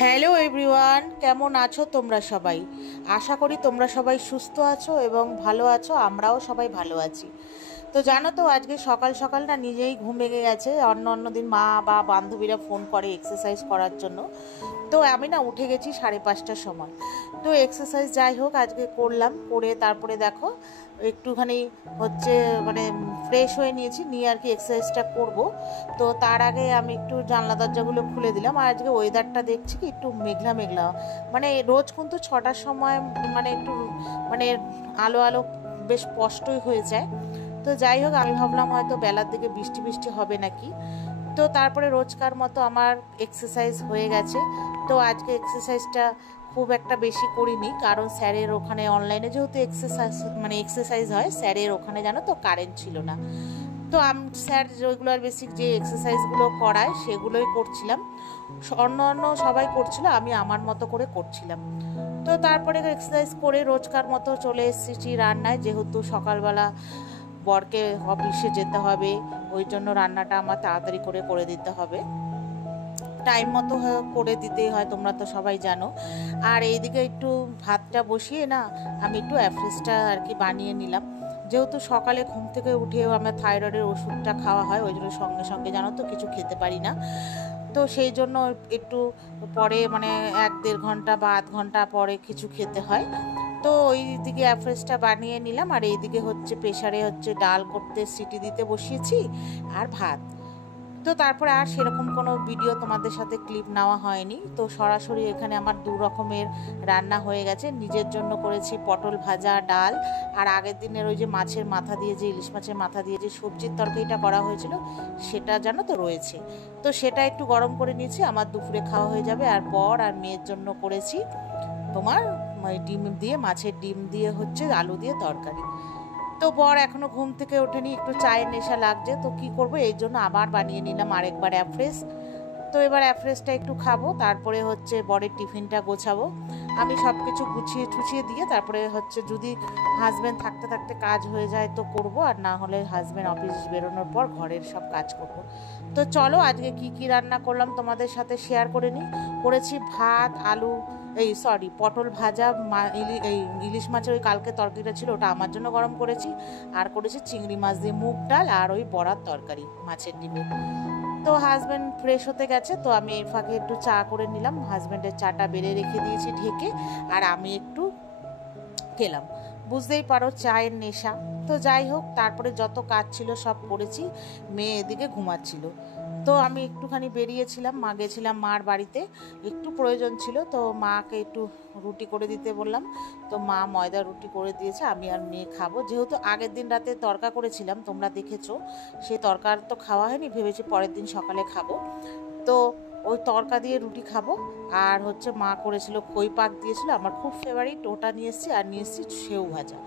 Hello everyone, কেমন আছো তোমরা সবাই? আশা করি তোমরা সবাই সুস্থ আছো এবং ভালো আছো। আমরাও সবাই ভালো আছি। তো জানো তো, আজকে সকাল সকাল না নিজেই ঘুম ভেঙে গেছে। অন্য দিন মা বা বান্ধবীরা ফোন করে এক্সারসাইজ করার জন্য, তো আমি না উঠে গেছি 5:30টার সময়। তো এক্সারসাইজ যাই হোক আজকে করলাম, করে তারপরে দেখো একটুখানি হচ্ছে মানে ফ্রেশ হয়ে নিয়েছি, নিয়ে আর কি এক্সারসাইজটা করব। তো তার আগে আমি একটু জানলা দরজাগুলো খুলে দিলাম। আর আজকে ওয়েদারটা দেখছি কি একটু মেঘলা মেঘলা, মানে রোজ কিন্তু 6টার সময় মানে একটু মানে আলো আলো বেশ স্পষ্টই হয়ে যায়। তো যাই হোক আমি ভাবলাম হয়তো বেলার দিকে বৃষ্টি বৃষ্টি হবে নাকি। তো তারপরে রোজকার মতো আমার এক্সারসাইজ হয়ে গেছে। তো আজকে এক্সারসাইজটা খুব একটা বেশি করিনি, কারণ স্যারের ওখানে অনলাইনে যেহেতু এক্সারসাইজ হয়, স্যারের ওখানে জানো তো কারেন্ট ছিল না। তো আমি স্যার রেগুলার বেসিক যে এক্সারসাইজগুলো করায় সেগুলোই করছিলাম। অন্য সবাই করছিল, আমি আমার মতো করে করছিলাম। তো তারপরে এক্সারসাইজ করে রোজকার মতো চলে এসেছি রান্নায়, যেহেতু সকালবেলা বরকে অফিসে যেতে হবে, ওই জন্য রান্নাটা আমার তাড়াতাড়ি করে দিতে হবে, টাইম মতো করে দিতেই হয়, তোমরা তো সবাই জানো। আর এইদিকে একটু ভাতটা বসিয়ে না আমি একটু অ্যাফ্রেসটা আর কি বানিয়ে নিলাম। যেহেতু সকালে ঘুম থেকে উঠে আমার থাইরয়েডের ওষুধটা খাওয়া হয়, ওই জন্য সঙ্গে সঙ্গে জানো তো কিছু খেতে পারি না। তো সেই জন্য একটু পরে মানে 1-1.5 ঘন্টা বা আধ ঘন্টা পরে কিছু খেতে হয়। তো ওই দিকে অ্যাফ্রেসটা বানিয়ে নিলাম, আর এইদিকে হচ্ছে প্রেশারে হচ্ছে ডাল করতে সিটি দিতে বসিয়েছি, আর ভাত। তো তারপরে আর সেরকম কোনো ভিডিও তোমাদের সাথে ক্লিপ নেওয়া হয়নি। তো সরাসরি এখানে আমার 2 রকমের রান্না হয়ে গেছে। নিজের জন্য করেছি পটল ভাজা, ডাল, আর আগের দিনের ওই যে মাছের মাথা দিয়ে, যে ইলিশ মাছের মাথা দিয়ে যে সবজির তরকারিটা করা হয়েছিল সেটা জানো তো রয়েছে। তো সেটা একটু গরম করে নিয়েছি, আমার দুপুরে খাওয়া হয়ে যাবে। আর বর আর মেয়ের জন্য করেছি তোমার ডিম দিয়ে, মাছের ডিম দিয়ে হচ্ছে আলু দিয়ে তরকারি। তো বর এখনো ঘুম থেকে ওঠেনি, একটু চায়ের নেশা লাগছে। তো কি করব, এই জন্য আবার বানিয়ে নিলাম আরেকবার অ্যাফ্রেস। তো এবার অ্যাফ্রেসটা একটু খাবো, তারপরে হচ্ছে বরের টিফিনটা গোছাবো। আমি সব কিছু গুছিয়ে ঠুছিয়ে দিয়ে তারপরে হচ্ছে যদি হাজব্যান্ড থাকতে থাকতে কাজ হয়ে যায় তো করব, আর না হলে হাজব্যান্ড অফিস বেরোনোর পর ঘরের সব কাজ করব। তো চলো আজকে কি কি রান্না করলাম তোমাদের সাথে শেয়ার করে নিই। করেছি ভাত, আলু পটল ভাজা, এই ইলিশ মাছের ওই কালকে তরকারিটা ছিল ওটা আমার জন্য গরম করেছি, আর করেছি চিংড়ি মাছ দিয়ে মুগ ডাল, আর ওই বড়ার তরকারি মাছের ডিমে। তো হাজব্যান্ড ফ্রেশ হতে গেছে, তো আমি এই ফাঁকে একটু চা করে নিলাম। হাজব্যান্ডের চাটা বেড়ে রেখে দিয়েছি ঢেকে, আর আমি একটু খেলাম। বুঝতেই পারো চায়ের নেশা। তো যাই হোক তারপরে যত কাজ ছিল সব করেছি, মেয়ে এদিকে ঘুমাচ্ছিল। তো আমি একটুখানি বেরিয়েছিলাম, মা গেছিলাম মার বাড়িতে, একটু প্রয়োজন ছিল। তো মাকে একটু রুটি করে দিতে বললাম। তো মা ময়দা রুটি করে দিয়েছে, আমি আর মেয়ে খাবো। যেহেতু আগের দিন রাতে তরকা করেছিলাম, তোমরা দেখেছো, সেই তরকার তো খাওয়া হয়নি, ভেবেছি পরের দিন সকালে খাবো। তো ওই তরকা দিয়ে রুটি খাবো। আর হচ্ছে মা করেছিল খই পাক দিয়েছিল, আমার খুব ফেভারিট, ওটা নিয়ে এসেছি। আর নিয়ে এসেছি সেউ ভাজা।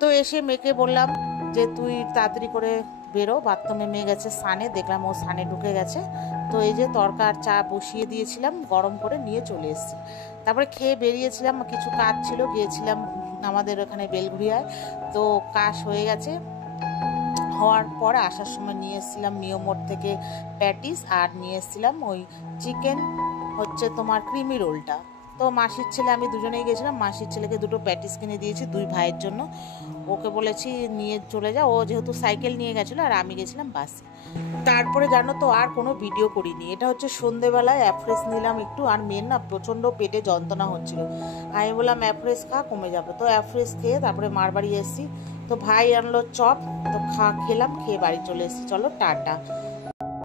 তো এসে মেয়েকে বললাম যে তুই তাড়াতাড়ি করে বেরো, বাথরুমে মেয়ে গেছে স্নানে, দেখলাম ও স্নানে ঢুকে গেছে। তো এই যে তরকার চা বসিয়ে দিয়েছিলাম, গরম করে নিয়ে চলে এসেছি। তারপরে খেয়ে বেরিয়েছিলাম, কিছু কাজ ছিল, গিয়েছিলাম আমাদের ওখানে বেলঘুরিয়ায়। তো কাজ হয়ে গেছে, হওয়ার পর আসার সময় নিয়ে এসেছিলাম মিয়োমোড় থেকে প্যাটিস, আর নিয়ে এসেছিলাম ওই চিকেন হচ্ছে তোমার ক্রিমি রোলটা। তো মাসির ছেলে আমি দুজনেই গেছিলাম, মাসির ছেলেকে 2টো প্যাটিস কিনে দিয়েছি 2 ভাইয়ের জন্য। ওকে বলেছি নিয়ে চলে যাও, ও যেহেতু সাইকেল নিয়ে গেছিলো আর আমি গেছিলাম বাসে। তারপরে জানো তো আর কোনো ভিডিও করিনি। এটা হচ্ছে সন্ধেবেলায় অ্যাফ্রেস নিলাম একটু, আর মেয়ের না প্রচণ্ড পেটে যন্ত্রণা হচ্ছিল, আমি বললাম অ্যাফ্রেস খা কমে যাবে। তো অ্যাফ্রেস খেয়ে তারপরে মার বাড়ি এসেছি। তো ভাই আনলো চপ, তো খেলাম, খেয়ে বাড়ি চলে এসেছি। চলো টাটা।